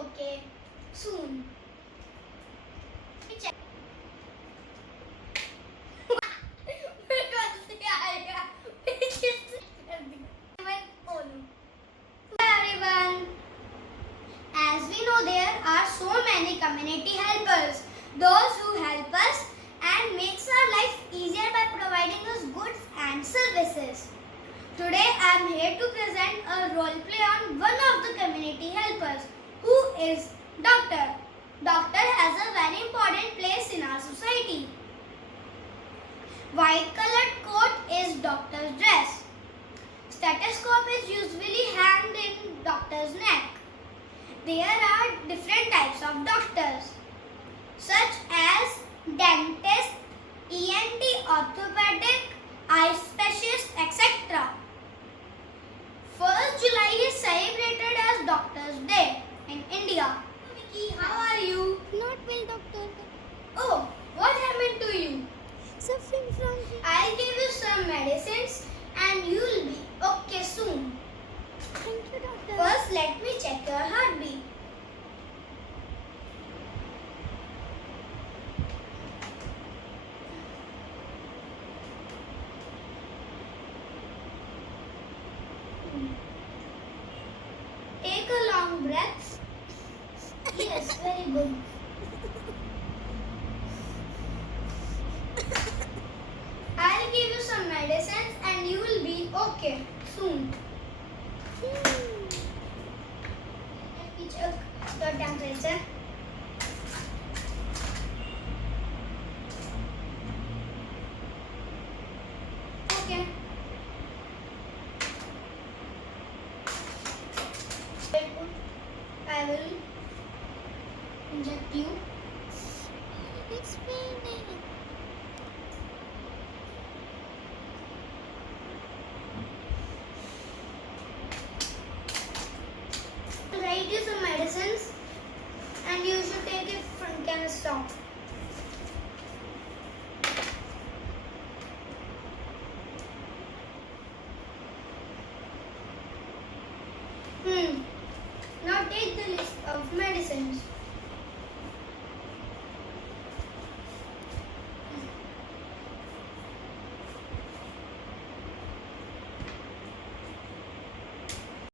okay soon. Check. Everyone, as we know, there are so many community helpers, those who help us and makes our life easier by providing us goods and services. Today I am here to present a role play on one of the community helpers, who is doctor. Doctor has a very important place in our society. White colored coat is doctor's dress. Stethoscope is usually hanged in doctor's neck. There are different types of doctors, such as dentist, ENT, orthopedic, eye specialist, etc. 1st July is celebrated as Doctor's Day in India. Vicky, how are you? Not well, doctor. Oh, what happened to you? Suffering from I'll give you some medicines and you'll be okay soon. Thank you, doctor. First, let me check your heartbeat. Take a long breath. Yes, very good. I'll give you some medicines and you will be okay soon. Let me check your temperature. Okay. I will inject you. It's paining. I'll write you some medicines and you should take it from chemist shop. Now take the list of medicines.